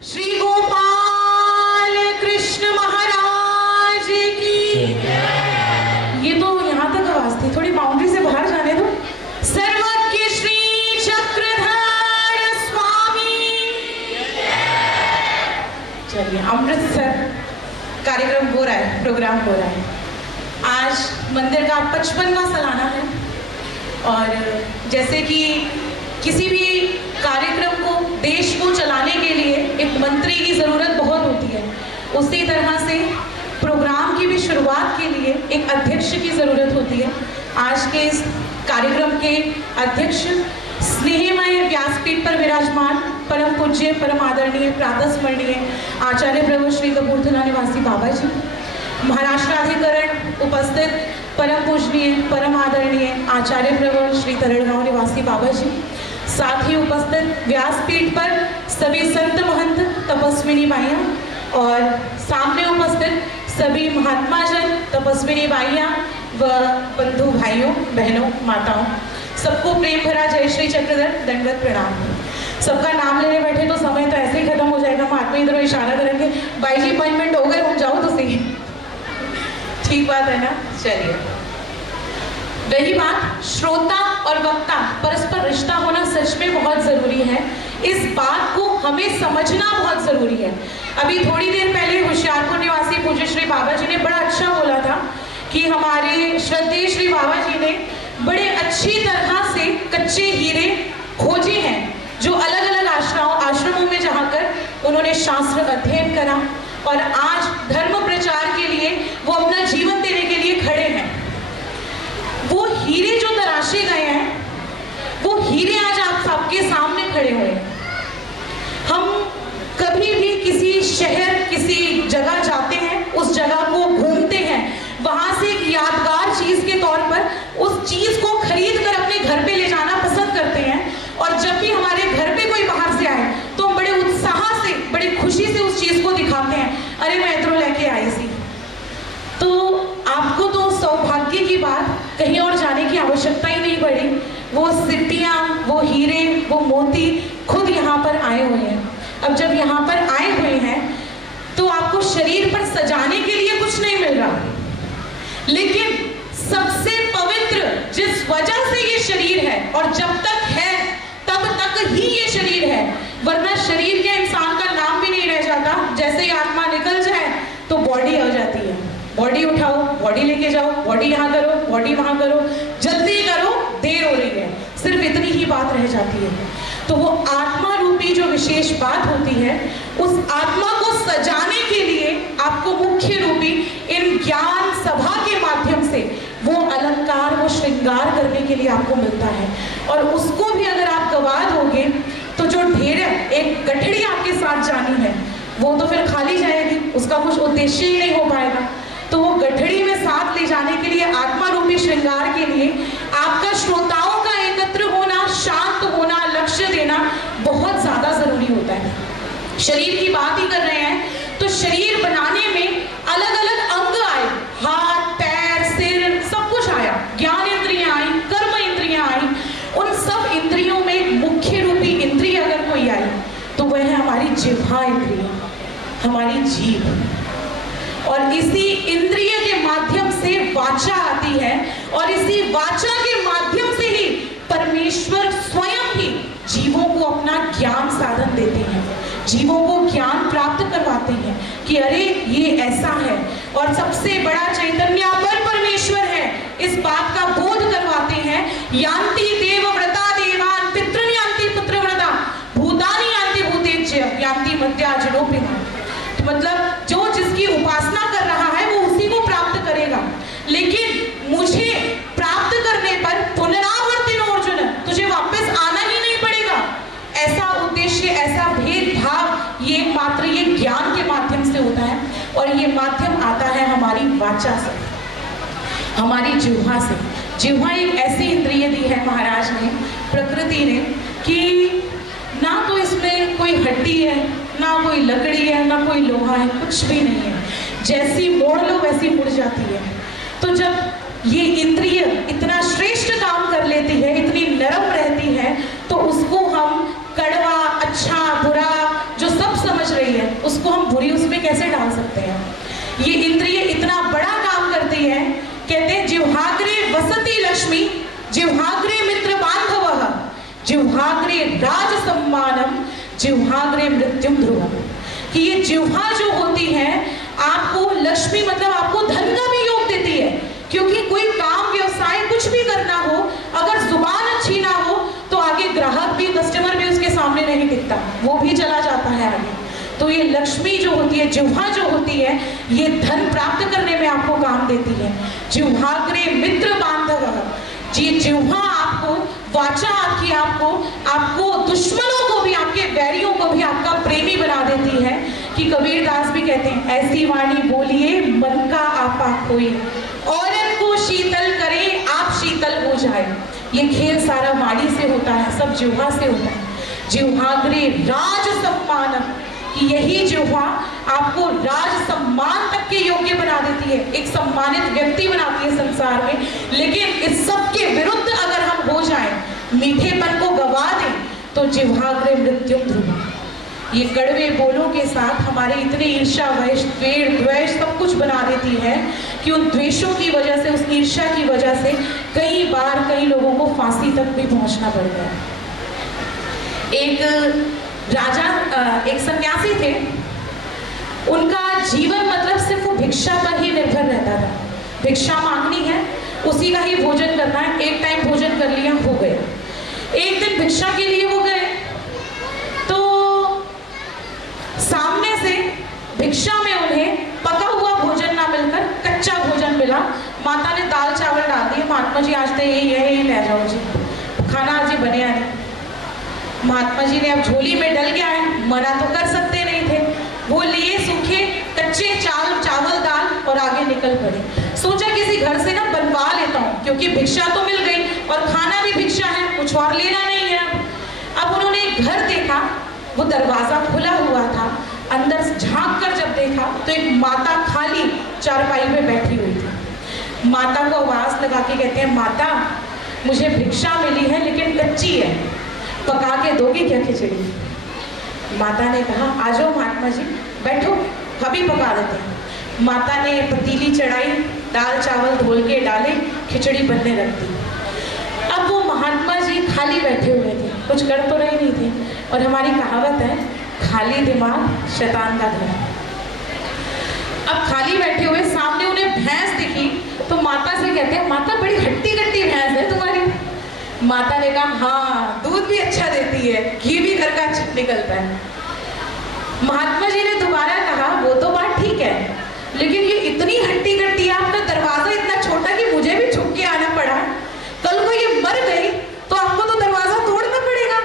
श्री गोपाल कृष्ण महाराज की। ये तो यहाँ तक आवाज थी, थोड़ी बाउंड्री से बाहर जाने दो। सर्वज्ञ श्री चक्रधर स्वामी। चलिए, अमृतसर कार्यक्रम हो रहा है, प्रोग्राम हो रहा है। आज मंदिर का 55वां सालाना है और जैसे कि किसी भी कार्यक्रम को, देश को चलाने के लिए एक मंत्री की ज़रूरत बहुत होती है, उसी तरह से प्रोग्राम की भी शुरुआत के लिए एक अध्यक्ष की ज़रूरत होती है। आज के इस कार्यक्रम के अध्यक्ष स्नेहमय व्यासपीठ पर विराजमान परम पूज्य, परम आदरणीय, प्रातः स्मरणीय आचार्य प्रभु श्री कपूरथला निवासी बाबा जी, महाराष्ट्राधिकरण उपस्थित परम पूजनीय, परम आदरणीय आचार्य प्रभु श्री तरड़गांव निवासी बाबा जी, साथ ही उपस्थित व्यासपीठ पर सभी संत महंत, तपस्विनी माइयाँ और सामने उपस्थित सभी महात्मा जन, तपस्विनी माइयाँ व बंधु भाइयों, बहनों, माताओं, सबको प्रेम भरा जय श्री चक्रधर, दंडवत प्रणाम। सबका नाम लेने बैठे तो समय तो ऐसे ही खत्म हो जाएगा। महात्मा इधर इशारा करेंगे, भाई जी 5 मिनट हो गए, रुक जाओ तो सही। ठीक बात है ना? चलिए, वही बात, श्रोता और वक्ता परस्पर रिश्ता होना सच में बहुत जरूरी है। इस बात को हमें समझना बहुत जरूरी है। अभी थोड़ी देर पहले होशियारपुर निवासी पूज्य श्री बाबा जी ने बड़ा अच्छा बोला था कि हमारे श्रद्धेय श्री बाबा जी ने बड़े अच्छी तरह से कच्चे हीरे खोजे हैं, जो अलग अलग आश्रमों में जाकर उन्होंने शास्त्र अध्ययन करा और आज धर्म प्रचार के लिए वो अपना जीवन देने के लिए खड़े हैं। वो हीरे जो तराशे गए हैं, वो हीरे आज आप सबके सामने खड़े हुए हैं। हम कभी भी किसी शहर, किसी जगह जाते हैं, उस जगह को घूमते हैं, वहां से एक यादगार चीज के तौर पर उस चीज को खरीद कर अपने घर पे ले जाना पसंद करते हैं। और जब भी हमारे घर पे कोई बाहर से आए तो हम बड़े उत्साह से, बड़ी खुशी से उस चीज को दिखाते हैं, अरे मैं तो लेके आई सी। तो आपको तो सौभाग्य की बात, कहीं और जाने की आवश्यकता ही नहीं पड़ी। वो सिद्धियां, वो हीरे, वो मोती खुद यहाँ पर आए हुए हैं। अब जब यहाँ पर आए हुए हैं तो आपको शरीर पर सजाने के लिए कुछ नहीं मिल रहा, लेकिन सबसे पवित्र जिस वजह से ये शरीर है, और जब तक है तब तक ही ये शरीर है, वरना शरीर के इंसान का नाम भी नहीं रह जाता। जैसे ही आत्मा निकल जाए तो बॉडी आ जाती है, बॉडी उठाओ, बॉडी लेके जाओ, बॉडी यहाँ करो, बॉडी वहाँ करो, जल्दी करो, देर हो रही है, सिर्फ इतनी ही बात रह जाती है। तो वो आत्मा रूपी जो विशेष बात होती है, उस आत्मा को सजाने के लिए आपको मुख्य रूपी इन ज्ञान सभा के माध्यम से वो अलंकार, वो श्रृंगार करने के लिए आपको मिलता है। और उसको भी अगर आप गवा दोगे तो जो ढेर एक गठड़ी आपके साथ जानी है, वो तो फिर खाली जाएगी, उसका कुछ उद्देश्य ही नहीं हो पाएगा। तो वो गठड़ी में साथ ले जाने के लिए, आत्मा रूपी श्रृंगार के लिए आपका श्रोताओं का एकत्र होना, शांत होना, लक्ष्य देना बहुत ज्यादा जरूरी होता है। शरीर की बात ही कर रहे हैं तो शरीर बनाने में अलग अलग अंग आए, हाथ, पैर, सिर, सब कुछ आया, ज्ञान इंद्रियां आई, कर्म इंद्रियां आई। उन सब इंद्रियों में मुख्य रूपी इंद्रिय अगर कोई आई तो वह है हमारी जिह्वा इंद्रिय, हमारी जीभ। और इसी इंद्रिय के माध्यम से वाचा आती है, और इसी वाचा के माध्यम से ही परमेश्वर स्वयं ही जीवों को अपना ज्ञान साधन देते हैं, जीवों को ज्ञान प्राप्त करवाते हैं कि अरे ये ऐसा है। और सबसे बड़ा चैतन्य अपर परमेश्वर है, इस बात का बोध करवाते हैं। यान्ति देवव्रता देवान पितृन यान्ति पुत्रव्रता भूतानि यान्ति भूतेज्य यान्ति मध्याजनोपिना। मतलब जो जिसकी उपासना कर रहा है वो उसी को प्राप्त करेगा, लेकिन मुझे प्राप्त करने पर पुनरावर्तिनो अर्जुन, तुझे वापस आना ही नहीं पड़ेगा। ऐसा उद्देश्य, ऐसा भेदभाव ये मात्र ये ज्ञान के माध्यम से होता है। और ये माध्यम आता है हमारी वाचा से, हमारी जिह्वा से। जिह्वा एक ऐसी इंद्रिय दी है महाराज ने, प्रकृति ने, कि ना तो इसमें कोई हड्डी है, ना कोई लकड़ी है, ना कोई लोहा है, कुछ भी नहीं है। जैसी मोड़ लो वैसी मुड़ जाती है। तो जब ये इंद्रिय इतना श्रेष्ठ काम कर लेती है, इतनी नरम रहती है, तो उसको हम कड़वा, अच्छा, बुरा जो सब समझ में कैसे डाल सकते हैं। ये इंद्रिय इतना बड़ा काम करती है। कहते हैं जिह्वाग्रे वसति लक्ष्मी, जिह्वाग्रे मित्र बांधवः, जिह्वाग्रे राज सम्मानम, जिह्वाग्रे मृत्युम ध्रुवम। कि ये जिह्वा जो होती है आपको लक्ष्मी मतलब आपको धन का भी योग देती है, क्योंकि कोई काम व्यवसाय कुछ भी करना हो, अगर जुबान अच्छी ना हो तो आगे ग्राहक भी, कस्टमर भी उसके सामने नहीं टिकता, वो भी चला जाता है आगे। तो ये लक्ष्मी जो होती है, जिह्वा जो होती है, ये धन प्राप्त करने में आपको काम देती है। जिह्वाग्रे मित्र बांधवः, जी जिह्वा आपको, वाचा आपकी आपको दुश्मनों को भी, आपके वैरियों को भी आपका प्रेमी बना देती है। कि कबीरदास भी कहते हैं ऐसी वाणी बोलिए मन का आपा खोए, औरन को शीतल करे आप शीतल हो जाए। ये खेल सारा वाणी से होता है, सब जिह्वा से होता है। जिह्वाग्रे राज सम्मानम, कि यही जिह्वा आपको राज सम्मान तक के योग्य बना देती है, एक सम्मानित व्यक्ति बनाती है संसार में। लेकिन इस सब के विरुद्ध अगर हम हो जाएं, मीठेपन को गवा दें, तो जिह्वाग्रे मृत्युम ध्रुवम। ये कड़वे बोलों के साथ हमारे इतने ईर्ष्या, द्वेष सब कुछ बना देती है कि उन द्वेषों की वजह से, उस ईर्ष्या की वजह से कई बार कई लोगों को फांसी तक भी पहुंचना पड़ गया। एक राजा, एक सन्यासी थे, उनका जीवन मतलब सिर्फ वो भिक्षा पर ही निर्भर रहता था। भिक्षा मांगनी है, उसी का ही भोजन करना है, एक टाइम भोजन कर लिया, हो गया। एक दिन भिक्षा के लिए वो गए तो सामने से भिक्षा में उन्हें पका हुआ भोजन ना मिलकर कच्चा भोजन मिला। माता ने दाल चावल डाल दिए, महात्मा जी आज तो यही है, यही ले जाओ जी, खाना आज ही बने आए। महात्मा जी ने अब झोली में डल गया है, मना तो कर सकते नहीं थे, वो लिए सूखे कच्चे चावल दाल और आगे निकल पड़े। सोचा किसी घर से ना बनवा लेता हूँ, क्योंकि भिक्षा तो मिल गई और खाना भी भिक्षा है, कुछ और लेना नहीं है। अब उन्होंने एक घर देखा, वो दरवाजा खुला हुआ था, अंदर झांक कर जब देखा तो एक माता खाली चारपाई पे बैठी हुई थी। माता को आवाज लगा के कहते हैं, माता मुझे भिक्षा मिली है लेकिन कच्ची है, पका के दोगी क्या खिचड़ी? माता ने कहा आ जाओ महात्मा जी, बैठो, अभी पका देते हैं। माता ने पतीली चढ़ाई, दाल चावल धोल के डाले, खिचड़ी बनने रख दी। अब वो महात्मा जी खाली बैठे हुए थे, कुछ कर तो रहे नहीं थे। और हमारी कहावत है, खाली दिमाग शैतान का घर। अब खाली बैठे हुए, सामने उन्हें भैंस दिखी तो माता से कहते हैं, माता बड़ी हट्टी कट्टी भैंस है तुम्हारी। माता ने कहा हाँ, दूध भी अच्छा देती है, घी भी घर का अच्छा निकलता है। महात्मा जी ने दोबारा कहा, वो तो बात ठीक है, लेकिन ये इतनी हट्टी कट्टी, आपका दरवाजा इतना छोटा कि मुझे भी छुप के आना पड़ा, कल को ये मर गई तो आपको तो दरवाजा तोड़ना पड़ेगा।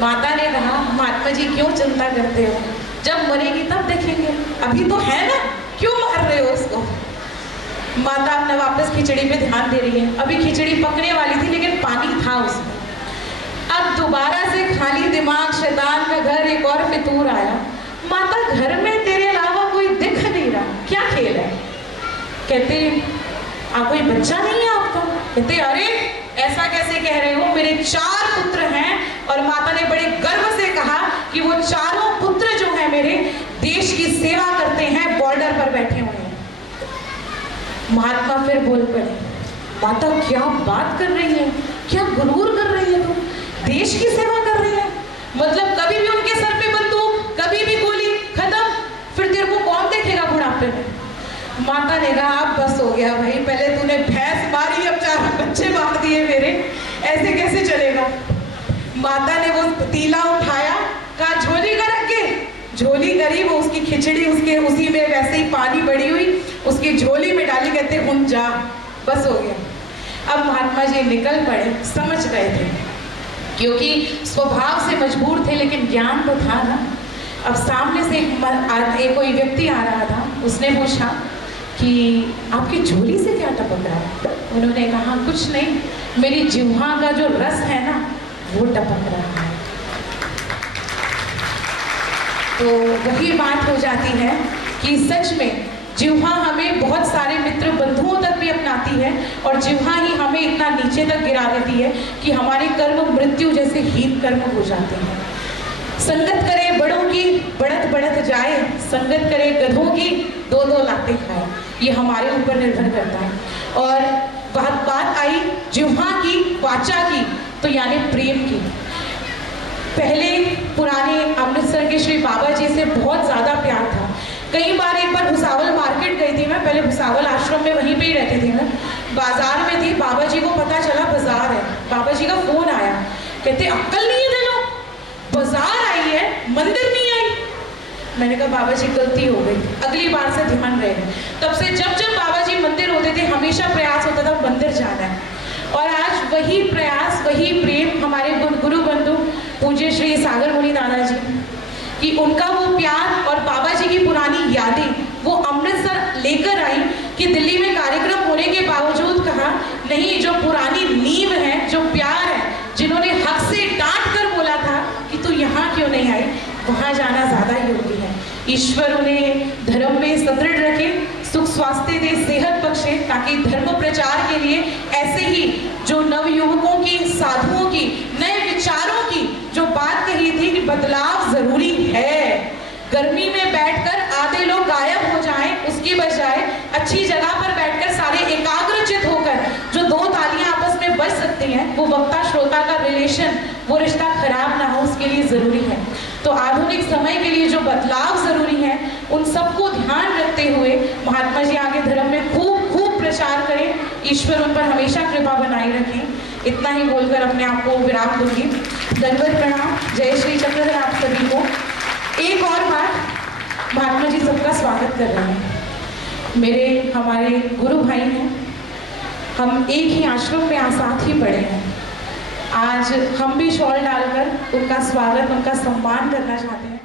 माता ने कहा, महात्मा जी क्यों चिंता करते हो, जब मरेगी तब देखेंगे, अभी तो है ना, क्यों मार रहे हो उसको। माता अपने वापस खिचड़ी पे ध्यान दे रही है। अभी खिचड़ी पकने वाली थी लेकिन पानी था उसमें। अब दोबारा से खाली दिमाग शैतान का घर, एक और फितूर आया। माता घर में तेरे अलावा कोई दिख नहीं रहा, क्या खेल है? कहते कोई बच्चा नहीं है आपका? कहते अरे ऐसा कैसे कह रहे हो, मेरे 4 पुत्र हैं। और माता ने बड़े गर्व से कहा कि वो चारों पुत्र जो हैं मेरे, देश की सेवा करते हैं, बॉर्डर पर बैठे हुए हैं। महात्मा फिर बोल पड़े, माता क्या बात कर रही है, क्या गुरूर कर रही है तुम, देश की सेवा कर रही है? मतलब कभी भी उनके सर पे बंदूक, कभी भी गोली, खत्म, फिर तेरे को कौन देखेगा बुढ़ापे में? माता ने कहा अब बस हो गया भाई, पहले तूने भैंस मारी, अब 4 बच्चे मार दिए मेरे, ऐसे कैसे चलेगा? माता ने वो पतीला उठाया, कहा झोली का रख के, झोली करी, वो उसकी खिचड़ी उसके उसी में वैसे ही पानी बड़ी हुई, उसकी झोली में डाली, कहते उन जा, बस हो गया। अब महात्मा जी निकल पड़े, समझ गए थे, क्योंकि स्वभाव से मजबूर थे लेकिन ज्ञान तो था ना। अब सामने से एक कोई व्यक्ति आ रहा था, उसने पूछा कि आपकी झोली से क्या टपक रहा है? उन्होंने कहा कुछ नहीं, मेरी जिह्वा का जो रस है ना वो टपक रहा है। तो वही बात हो जाती है कि सच में जिह्वा हमें बहुत सारे मित्र बंधुओं तक भी अपनाती है, और जिह्वा ही हमें इतना नीचे तक गिरा देती है कि हमारे कर्म मृत्यु जैसे हीन कर्म हो जाते हैं। संगत करे बड़ों की बढ़त बढ़त जाए, संगत करे गधों की दो दो लाते खाए। ये हमारे ऊपर निर्भर करता है। और बात आई जिह्वा की, वाचा की, तो यानी प्रेम की। पहले पुराने अमृतसर के श्री बाबा जी से बहुत ज़्यादा प्यार था। कई बार, एक बार भुसावल मार्केट गई थी मैं, पहले भुसावल आश्रम में वहीं पे ही रहती थी मैं, बाजार में थी, बाबा जी को पता चला बाजार है, बाबा जी का फोन आया, कहते अक्ल नहीं है तेनो, बाजार आई है मंदिर नहीं आई। मैंने कहा बाबा जी गलती हो गई, अगली बार से ध्यान रहे। तब से जब जब बाबा जी मंदिर होते थे हमेशा प्रयास होता था मंदिर जाना है। और आज वही प्रयास, वही प्रेम हमारे गुरु बंधु पूज्य श्री सागर मुनि दादा जी कि उनका वो प्यार और बाबा जी की पुरानी यादें वो अमृतसर लेकर आई कि दिल्ली में कार्यक्रम होने के बावजूद कहा नहीं, जो पुरानी नींव है, जो प्यार है, जिन्होंने हक से डांट कर बोला था कि तू यहाँ क्यों नहीं आई, वहाँ जाना ज़्यादा योग्य है। ईश्वर उन्हें धर्म में सदृढ़ रखे, सुख स्वास्थ्य दे, सेहत बख्शे, ताकि धर्म प्रचार के लिए ऐसे ही जो नवयुवकों की, साधुओं की, नए विचारों की जो बात कही थी कि बदलाव जरूरी है, गर्मी में बैठकर आधे लोग गायब हो जाएं, उसकी बजाय अच्छी जगह पर बैठकर सारे एकाग्रचित होकर जो दो तालियां आपस में बज सकती हैं, वो वक्ता श्रोता का रिलेशन, वो रिश्ता खराब ना हो, उसके लिए जरूरी है। तो आधुनिक समय के लिए जो बदलाव जरूरी है, उन सबको ध्यान रखते हुए महात्मा जी आगे धर्म में खूब खूब प्रचार करें, ईश्वर उन पर हमेशा कृपा बनाई रखें। इतना ही बोलकर अपने आप को विराम दूंगी। दंडवत प्रणाम, जय श्री चक्रधर आप सभी को। एक और बार महात्मा जी सबका स्वागत कर रहे हैं। मेरे हमारे गुरु भाई हैं, हम एक ही आश्रम में साथ ही पढ़े हैं। आज हम भी शॉल डालकर उनका स्वागत, उनका सम्मान करना चाहते हैं।